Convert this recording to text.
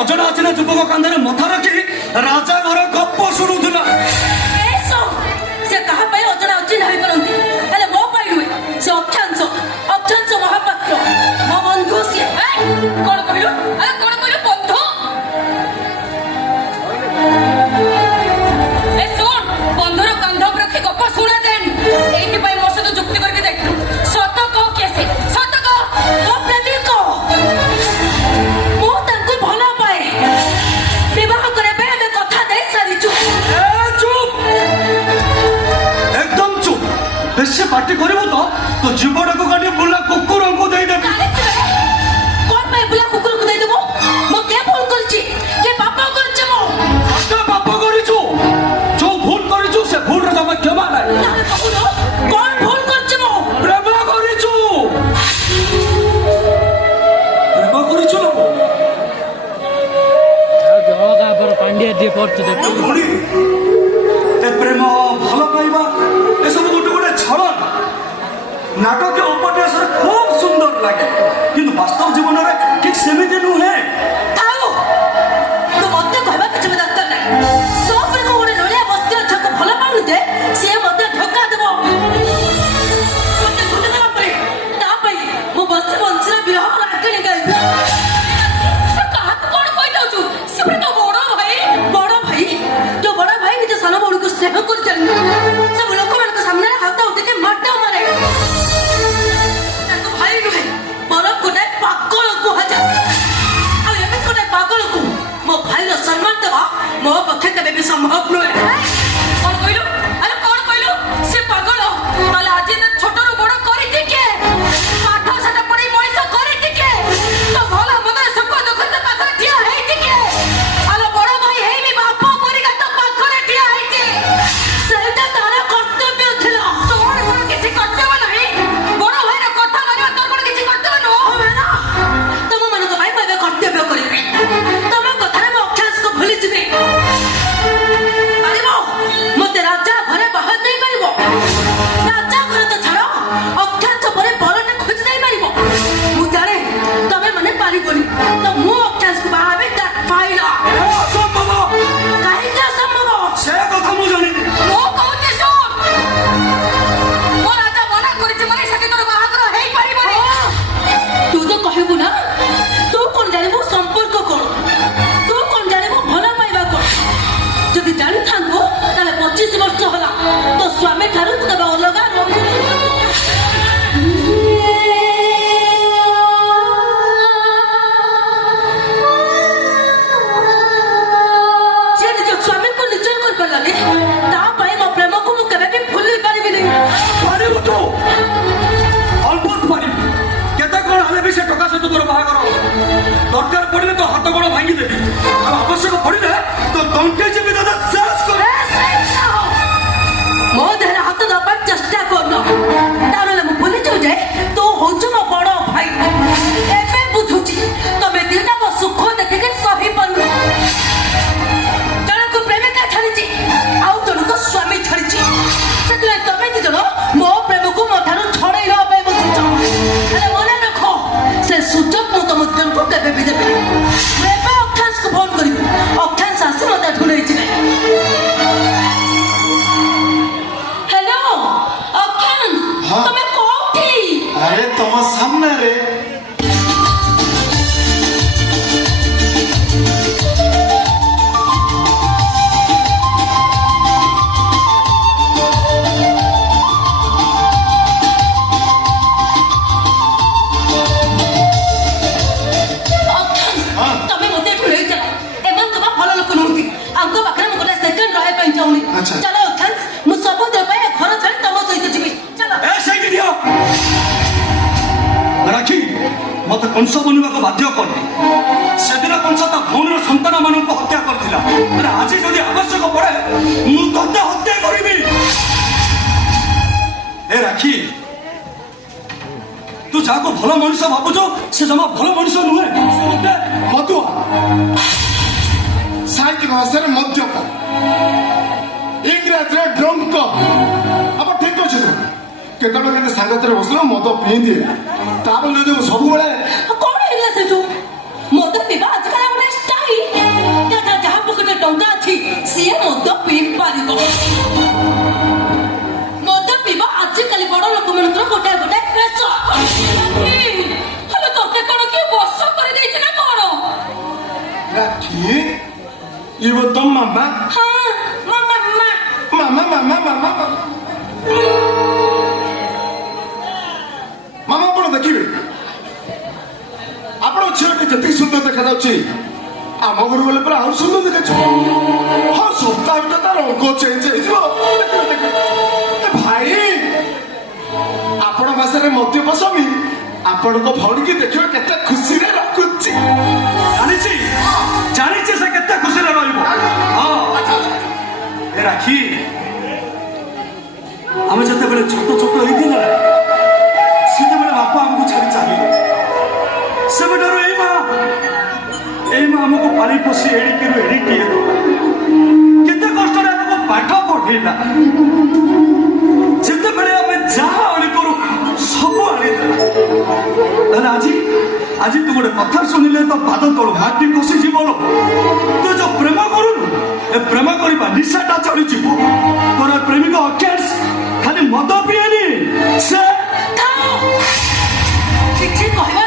ଅଜଣା ଅଚିହ୍ନା ଯୁବକ କାନ୍ଧରେ ମଥା ରଖି ରାଜା ଘର ଗପ ଶୁଣୁଥିଲା। ସେ କାହା ପାଇଁ ଅଜଣା ଅଚିହ୍ନା ହେଇପାରନ୍ତି, ହେଲେ ମୋ ପାଇଁ ନୁହେଁ। ସେ ଅକ୍ଷାଂଶ ମହାପାତ୍ର ମୋ ବନ୍ଧୁ ସିଏ। କଣ କହିଲୁ? କଣ କହିଲୁ ବନ୍ଧୁ? ଶୁଣ, ବନ୍ଧୁର କାନ୍ଧ ଉପରେ ରଖି ଗପ ଶୁଣାଯାଏନି। ଏଇଥିପାଇଁ ମୋ ସହିତ ଯୁକ୍ତି କରିକି ଯାଇଥିଲୁ। ସତ କହ କିଏ ସେ? ସତ କହ। ମୋ ପ୍ରେମିକ। ମୁଁ ତାଙ୍କୁ ଭଲ ପାଏ। ବିବାହ କରିବା ପାଇଁ ଆମେ କଥା ଦେଇ ସାରିଛୁ। একদম চুপ। বেশি পার্টি করিব তো জীবনটাকে কাটি বুলা কুকুরଙ୍କୁ ଦେଇଦେବି। কোন ପାଇଁ ବୁଲା କୁକୁରକୁ ଦେଇଦେବୁ? ମୁଁ କେ ଭୁଲ କରିଛି? କେ ପାପ କରିଛି? ମୁଁ ପାପ କରିଛୁ। ଯୋଉ ଭୁଲ କରିଛୁ ସେ ଭୁଲର ଜମା କ୍ଷମା ନାହିଁ। କହୁନ, କଣ ଭୁଲ କରିଛି? ମୁଁ ପ୍ରେମ କରିଛୁ। ପ୍ରେମ କରିଛୁ ନା ପାଣ୍ଡିଆ ଯିଏ ପଢୁଛୁ ଭଉଣୀ, ଏ ପ୍ରେମ ଭଲ ପାଇବା ଏସବୁ ଗୋଟେ ଗୋଟେ ଛଳ ନାଟକୀୟ ଉପନ୍ୟାସରେ ଖୁବ ସୁନ୍ଦର ଲାଗେ, କିନ୍ତୁ ବାସ୍ତବ ଜୀବନରେ ଠିକ ସେମିତି ନୁହେଁ। ଥାଉ, ତୁ ମତେ କହିବା କିଛି ବି ଦରକାର ନାହିଁ। ତୋ ଉପରେ ଗୋଟେ ନଳିଆ ବସ୍ତ୍ର ଛକ ଭଲ ପାଉନି ଯେ ସିଏ ମତେ ଧୋକା ଦେବ। ମତେ ଭୁଲି ଦେବା ପରେ ତା ପାଇଁ ମୁଁ ବସି ବଂଶୀର ବିରହ ରାଗିଣୀ ଗାଇବି। କାହାକୁ କଣ କହିଯାଉଛୁ? ସେ ପୁଣି ତୋ ବଡ ଭାଇ। ବଡ ଭାଇ? ଯୋଉ ବଡ ଭାଇ ନିଜ ସାନ ଭଉଣୀକୁ ସ୍ନେହ କରିଚାଲି ସବୁ ଲୋକମାନଙ୍କ ସାମ୍ନାରେ ହାତ ଉଠିକି ମାଡ ମାରେ। ତାକୁ ଭାଇ ନୁହେଁ, ବରଂ ଗୋଟେ ପାଗଳ କୁହାଯାଏ। ଆଉ ଏମିତି ଗୋଟେ ପାଗଳକୁ ମୋ ଭାଇର ସମ୍ମାନ ଦେବା ମୋ ପକ୍ଷେ କେବେ ବି ସମ୍ଭବ ନୁହେଁ। କଣ କହିଲୁ? ଆରେ କଣ କହିଲୁ? ସେ ପାଗଳ ତାହେଲେ ଆଜି ଏତେ ଛୋଟରୁ ବଡ କରିଛି କିଏ? ପାଠ ସାଠ ପଢି ମଣିଷ କରିଛି କିଏ? ତ ଭଲ ମନ୍ଦରେ ସୁଖ ଦୁଃଖରେ ତା ପାଖରେ ଠିଆ ହେଇଛି କିଏ? ଆଲୋ ବଡ ଭାଇ ହେଇନି ବାପ ପରିକା ତ ପାଖରେ ଠିଆ ହେଇଛି। ସେଇଟା ତାର କର୍ତ୍ତବ୍ୟ ଥିଲା। ତୋର କଣ କିଛି କର୍ତ୍ତବ୍ୟ ନାହିଁ? ବଡ ଭାଇର କଥା ମାନିବା ତୋର କଣ କିଛି କର୍ତ୍ତବ୍ୟ ନୁହଁ? ନା, ତମ ମାନଙ୍କ ପାଇଁ ମୁଁ ଏବେ କର୍ତ୍ତବ୍ୟ କରିବି। ତମ କଥାରେ ମୁଁ ଅକ୍ଷାଂଶକୁ ଭୁଲିଯିବି। ପାରିବ ମତେ ରାଜା ଘରେ ବାହା ଦେଇପାରିବ? ରାଜା ଘରେ ତ ଛାଡ, ଅକ୍ଷାଂଶ ପରେ ବରଟେ ଖୋଜି ଦେଇପାରିବ? ମୁଁ ଜାଣେ ତମେ ମାନେ ପାରିବନି, ତ ମୁଁ ଅକ୍ଷାଂଶକୁ ବାହା ହେବି। ଅସମ୍ଭବ। କାହିଁକି ଅସମ୍ଭବ? ସେ କଥା ମୁଁ ଜାଣିନି। ମୁଁ କହୁଛି ଶୁଣ, ମୋ ରାଜା ମନା କରିଛି ମାନେ ସେଠି ତୋର ବାହାଘର ହେଇପାରିବନି। ତୁ ତ କହିବୁ ନା, ତୁ କଣ ଜାଣିବୁ ସମ୍ପର୍କ କଣ? ତୁ କଣ ଜାଣିବୁ ଭଲ ପାଇବା କଣ? ଯଦି ଜାଣିଥାନ୍ତୁ ତାହେଲେ 25 ବର୍ଷ ହେଲା ତୋ ସ୍ୱାମୀ ଠାରୁ ତୁ କେବେ ଅଲଗା ଯିଏ ନିଜ ସ୍ୱାମୀକୁ ନିଜର କରିପାରିଲାନି, ତା ପାଇଁ ମୋ ପ୍ରେମକୁ ମୁଁ କେବେ ବି ଭୁଲି ପାରିବିନି। ପାରିବୁ ତୁ? ଅଲବତ ପାରିବୁ। କେତେ କଣ ହେଲେ ବି ସେ ଟଙ୍କା ସହିତ ତୋର ବାହାଘର ହବ। ଦରକାର ପଡ଼ିଲେ ତ ହାତ ଗୋଡ଼ ଭାଙ୍ଗିଦେବି, ଆଉ ଆବଶ୍ୟକ ପଡ଼ିଲେ ତ ଦଣ୍ଟେ ଯିବି ତୋତେ ଶେଷ କରି। ମୋ ଦେହରେ ହାତ ଦେବା ପାଇଁ ଚେଷ୍ଟା କରୁନ, ତାହେଲେ ମୁଁ ଭୁଲିଯିବି ଯେ ତୁ ହଉଛୁ ମୋ ବଡ ଭାଇ। ଏବେ ବୁଝୁଛି ତମେ ଦିଟା ମୋ ସୁଖ ଦେଖିକି ସହିପାରୁନ। ଜଣକୁ ପ୍ରେମିକା ଛାଡିଛି, ଆଉ ଜଣକୁ ସ୍ୱାମୀ ଛାଡିଛି। ସେଥିପାଇଁ ତମେ ଦି ଜଣ ମୋ ପ୍ରେମକୁ ମୋ ଠାରୁ ଛଡେଇ ନେବା ପାଇଁ ବସିଛ। ହେଲେ ମନେ ରଖ, ସେ ସୁଯୋଗ ମୁଁ ତମ ଦି ଜଣଙ୍କୁ କେବେ ବି ଦେବିନି। ମୁଁ ଏବେ ଅକ୍ଷାଂଶକୁ ଫୋନ କରିବି। ଅକ୍ଷାଂଶ ଆସି ମତେ ଏଠୁ ନେଇଯିବେ। ହ୍ୟାଲୋ ଅକ୍ଷାଂଶ, ତମେ କୋଉଠି? अरे तुम सामने रे ତମେ ମତେ ଏଠୁ ନେଇଚାଲ। ଏବଂ ତମ ଭଲ ଲୋକ ନୁହନ୍ତି। ଆଙ୍କ ପାଖରେ ମୁଁ ଗୋଟେ ସେକେଣ୍ଡ ରହିବା ପାଇଁ ଚାହୁଁନି। ଆଚ୍ଛା। ଚାଲ ଅକ୍ଷାଂଶ, ମୁଁ ସବୁଦିନ ପାଇଁ ଏ ଘର ଛାଡି ତମ ସହିତ ଯିବି। ଚାଲ। ଏ ସେଇଠି ଦିଅ। ରାକ୍ଷୀ, ମତେ କଂସ ବନିବାକୁ ବାଧ୍ୟ କରିନି। ସେଦିନ କଂସ ତା ଭଉଣୀର ସନ୍ତାନ ମାନଙ୍କୁ ହତ୍ୟା କରିଥିଲା। ଆଜି ଯଦି ଆବଶ୍ୟକ ପଡେ ମୁଁ ତତେ ହତ୍ୟା କରିବି। ଏ ରାକ୍ଷୀ, ତୁ ଯାହାକୁ ଭଲ ମଣିଷ ଭାବୁଛୁ ସେ ଜମା ଭଲ ମଣିଷ ନୁହେଁ। ସେ ଗୋଟେ मधुआ साहित्यिक भाषा मद्यप इंग्राजी ड्रंक अब ठीक अच्छे କେତେବେଳେ କେତେ ସାଙ୍ଗତରେ ବସିଲ ମଦ ପିଇଦିଏ ତାପରେ ଯଦି ସବୁବେଳେ କଣ ହେଲା ସେଠୁ? ମଦ ପିଇବା ଆଜିକାଲି ଗୋଟେ ଷ୍ଟାଇଲ ଅଛି ସିଏ ମଦ ପିଇ ପାରିବ। ମଦ ପିଇବା ଆଜିକାଲି ବଡ ଲୋକମାନଙ୍କର ଗୋଟାଏ ଗୋଟାଏ ପେଶ। ହେଲେ ତତେ କଣ କିଏ ବସ କରିଦେଇଛି ନା କଣ? ରାକ୍ଷୀ ଇବ ତମ ମାମା ହଁ ମୋ ମାମା। ମାମା ମାମା ମାମା ମାମା ଆପଣ ଦେଖିବେ ଆପଣ ଝିଅଟି ଯେତିକି ସୁନ୍ଦର ଦେଖାଯାଉଛି ଆମ ଘରୁ ଗଲେ ପୁରା ଆହୁରି ସୁନ୍ଦର ଦେଖାଯିବ। ହଁ ସପ୍ତାହ ଭିତରେ ତାର ରଙ୍ଗ ଚେଞ୍ଜ ହେଇଯିବ। ଦେଖିବେ, ଦେଖିବେ। ଏ ଭାଇ ଆପଣ ଭାଷାରେ ମଦ୍ୟପ ସ୍ୱାମୀ ଆପଣଙ୍କ ଭଉଣୀକି ଦେଖିବେ କେତେ ଖୁସିରେ ରଖୁଛି। ଜାଣିଛି ଜାଣିଛି ସେ କେତେ ଖୁସିରେ ରହିବ। ହଁ ଏ ରାକ୍ଷୀ ଆମେ ଯେତେବେଳେ ଛୋଟ ଛୋଟ ହେଇଥିଲା ସେତେବେଳେ ବାପା ଆମକୁ ଛାଡି ଚାଲିଲେ। ସେବେଠାରୁ ଏଇ ମା ଆମକୁ ପାଳି ପୋଷି ଏଡ଼ିକିରୁ ଏଡ଼ିକି କେତେ କଷ୍ଟରେ ଆମକୁ ପାଠ ପଢେଇଲା। ଯେତେବେଳେ ଆମେ ଯାହା ଆଣି କରୁ ସବୁ ଆଣିଦେଲା। ତାହେଲେ ଆଜି ତୁ ଗୋଟେ କଥା ଶୁଣିଲେ ତ ପାଦ ତଳୁ ମାଟି ଖସି ଯିବନ। ତୁ ଯୋଉ ପ୍ରେମ କରୁନୁ ଏ ପ୍ରେମ କରିବା ନିଶାଟା ଚଢିଯିବ। ତୋର ପ୍ରେମିକ ଅକେଶ ଖାଲି ମଦ ପିଏନି, ସେ କିଛି କହିବା